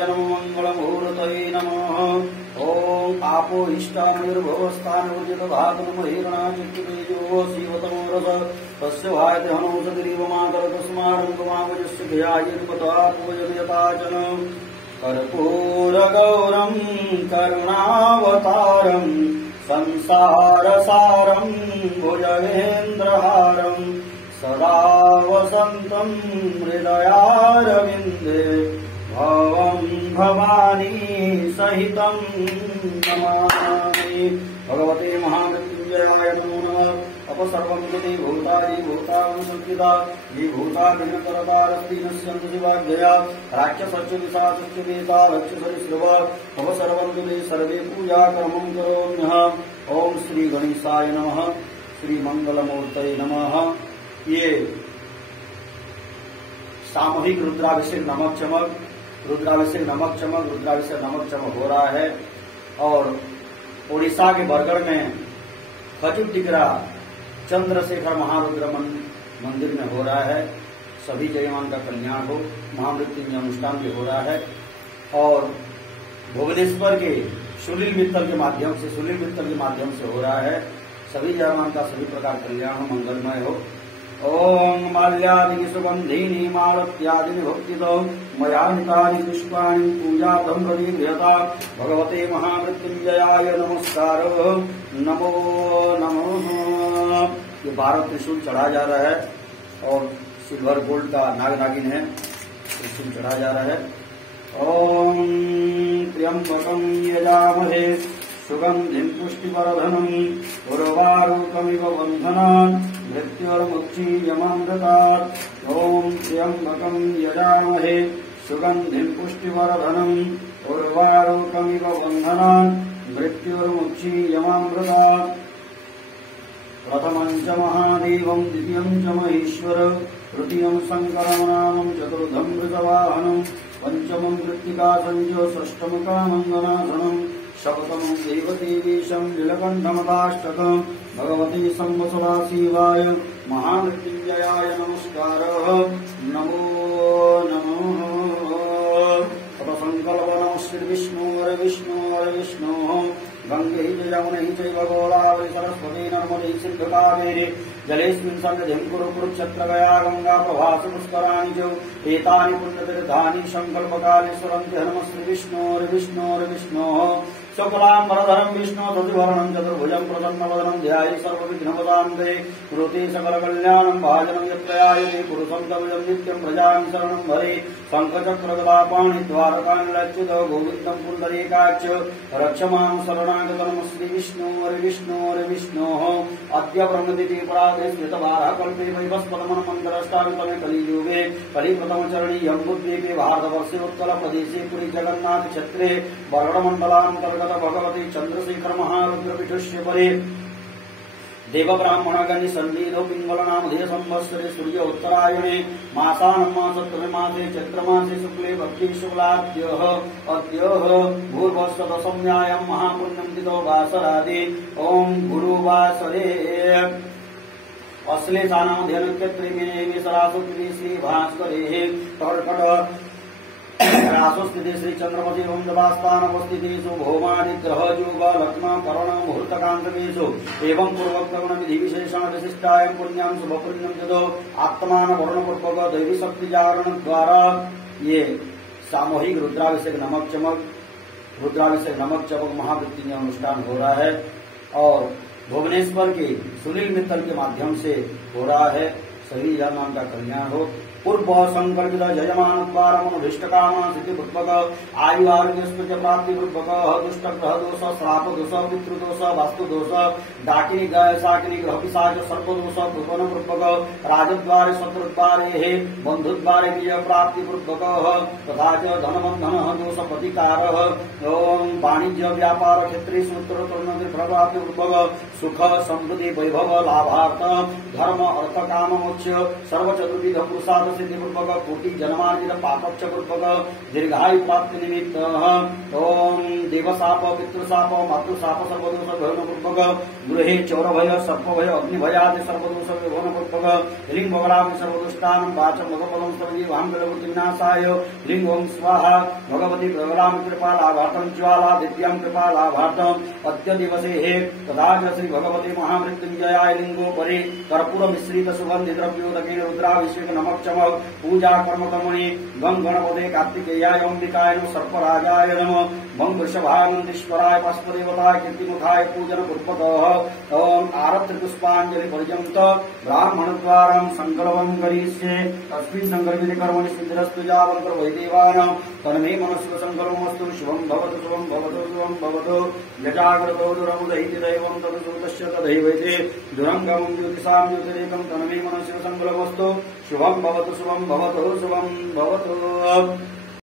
नमो मंगलमूर्तये नमः। ओम आपो इष्टानिर्भवस्थानोर्जितभागनमहिरणाचित्ततेजो शिवतमोरस तस्य भायते हनौषधिरिवमातर तस्मारङ्गमावजस्य ध्यायेन्पतापूजयताचन कर्पूरगौरम् करुणावतारम् संसारसारम् भुजगेन्द्रहारम् सदा वसन्तम् हृदयारविन्दे भवम् भवानी सहितम् नमामि। भगवते महामृत्युञ्जयाय नमो नमः। अपसर्वं यदि भूतानि भूतानुसंस्कृता ये भूता भिन्नतरतारस्ति नश्यन्तु शिवाज्ञया राक्षसश्च विशाचश्च वेतालक्षसरिसृव अपसर्वं यदि सर्वे पूजाकर्मं करोम्यः। ओम श्री गणेशाय नमः। श्री मंगलमूर्तये नमः। ये सामूहिक रुद्राभिषेक नमक चमक रुद्राभिषेक नमक चमक रुद्राभिषेक नमक चमक हो रहा है और उड़ीसा के बरगढ़ में खजूर टिकरा चंद्रशेखर महारुद्र मंदिर में हो रहा है। सभी जयमान का कल्याण हो। महामृत्युंजय अनुष्ठान भी हो रहा है और भुवनेश्वर के सुनील मित्तल के माध्यम से हो रहा है। सभी जयमान का सभी प्रकार कल्याण हो, मंगलमय हो। ओम माल्यादि सुगंधीनि मालत्यादि भक्तितो मया नितानि पुष्पाणि पूजार्थं प्रदीयता भगवते महामृत्युंजयाय नमस्कार नमो नमः। ये 12 त्रिशूल चढ़ा जा रहा है और सिल्वर गोल्ड का नाग नागिन है, त्रिशूल चढ़ा जा रहा है। ओम त्र्यंबकं यजामहे सुगंधिं पुष्टिवर्धनम् उर्वारुकमिव बन्धनान् मृत्युर्मुक्षीयमामृतात्। ओम त्र्यंबकं यजामहे सुगंधिं पुष्टिवर्धनम् उर्वारुकमिव बन्धनान् मृत्युर्मुक्षीयमामृतात्। प्रथमं च महादेवं द्वितीयं च महेश्वर तृतीयं शङ्करमनामं चतुर्थं वृषवाहनं पंचमं मृत्तिकासं च षष्ठं कामङ्गनाथनं सप्तमं देवदेवीशं नीलकण्ठमताष्टकं भगवते संवत्सरा शिवाय महामृत्युंजयाय नमस्कारः नमो नमः। संकल्पनम श्री विष्णु गंगे जमुने चैव गोदावरी सरस्वती नर्मदे सिंधु कावेरी जलेस्मिन् सन्निधिं कुरु कुरुक्षेत्र गया गंगा प्रभास पुष्कराणि च एतानि पुण्यतीर्थानि संकल्पकाले स्मरन्ति हनुमः श्री विष्णोर्विष्णोः शुक्लाम्बरधरं विष्णु शशिवर्णं चतुर्भुजं प्रसन्नवदनं ध्याये सर्वविघ्नोपशान्तये कुरुते सकलकल्याणं भाजनं यत्प्रयायते पुरुषं तवेदं नित्यं प्रजां शरणं भरे शङ्खचक्रगदापाणि द्वारकानिलच्युत गोविन्दं पुण्डरीकाक्ष रक्ष मां शरणागतं श्री विष्णोर्विष्णोः अद्य ब्रह्मदिति पराधे स्मृतवारः कल्पे वैवस्पतमन्मन्दरष्टावितमे कलियुगे कलिप्रथमचरणीयं बुद्धिपे भारतवर्षे उत्कलप्रदेशे पुरी जगन्नाथ क्षेत्रे बरगडमण्डलान्तर्गत भगवती चंद्रशेखर महारुद्र पीठस्य परे देव ब्राह्मणगण सन्निधौ पिंगलनामधेय संवत्सरे सूर्य उत्तरायणे मासानं सप्तमे मासे चैत्रमासे शुक्ले भक्ति शुक्लाद्यः अद्यः भूर्भुवस्सदशम्यायां महापुण्यं तिथौ वासरादि ओम गुरुवासरे अश्लेषानामध्यनक्षत्रे सरासुत्रि श्री भास्करे कर्कट रासुस्थिति श्री चंद्रमति दवास्थानवस्थितेषु भौमादिग्रह योग लग्न करण मुहूर्तकांतकेषु एवं पूर्वोक्तगुण विधि विशेषण विशिष्टाय पुण्यां शुभपुण्यं जदो आत्मान वर्णपूर्वक दैवी शक्ति जागरण द्वारा ये सामूहिक रुद्राभिषेक नमक चमक महामृत्युंजय अनुष्ठान हो रहा है और भुवनेश्वर के सुनील मित्तल के माध्यम से हो रहा है। सभी जयमान का कल्याण हो। पूर्व संकल्पित जयमान द्वारमनुष्ट कामना सिद्धि पूर्वक आयु आरोग्य प्राप्ति पूर्वक दुष्ट ग्रह दोष श्राप दोष पितृदोष वास्तु दोष डाकिनी गाय साकिनी ग्रह पिशाच सर्प दोष भूपन पूर्वक राजद्वारे शत्रुद्वारे बंधुद्वारे विजय प्राप्ति पूर्वक तथा च धनबंधन दोष प्रतिकार ओम वाणिज्य व्यापार क्षेत्रे सूत्रोन्नति प्राप्ति पूर्वक सुख समृद्धि वैभव लाभार्थ धर्म अर्थ काम मोक्ष सर्व चतुर्विध पुरुषार्थ सिद्धिपूर्वक कोटि जन्मार्जित पापच्च पूर्वक दीर्घायु प्राप्ति निमित्त ओम देवशाप पितृशाप मातृशाप सर्वदोष विभवन पूर्वक गृहे चौर भय सर्प भय अग्नि भयादि सर्वदोष विभवन पूर्वक लिंग भगवान सर्वदुष्टान वाचम भगवतं सर्वजीवां विनाशाय लिंग ओम स्वाहा भगवती प्रगलाम कृपा लाभार्थम ज्वाला दिव्यां कृपा लाभार्थम अद्य दिवसे हे तथा श्री भगवती महामृत्युंजयाय लिंगोपरि कर्पूर मिश्रित सुगंधि द्रव्योदकेन रुद्राभिषेक नमक चमक पूजा कर्म कर्मणि गं गणपते कार्तिकेयाय अंबिकाय सर्पराजाय नमः भं वृषभानंदीश्वराय पशुदेवताय कीर्तिमुखाय पूजन पूर्वतः ओम आरत्र पुष्पांजलि पर्यंत ब्राह्मण द्वारं संकल्पं करिष्ये तस्मिन् संकल्पिते कर्मणि सिद्धिरस्तु जावन्तो वै देवानां तन्मे मनस्व संकल्पमस्तु शुभं भवतु शुभं भवतु शुभं भवतु यजाग्रतो दुरमुदहिति दैवं तदुतस्य तदैवैते दुरंगमं ज्योतिषां ज्योतिरेकं तन्मे मनस्व संकल्पमस्तु शुभं भवतु शुभं भवतु शुभं भवतु।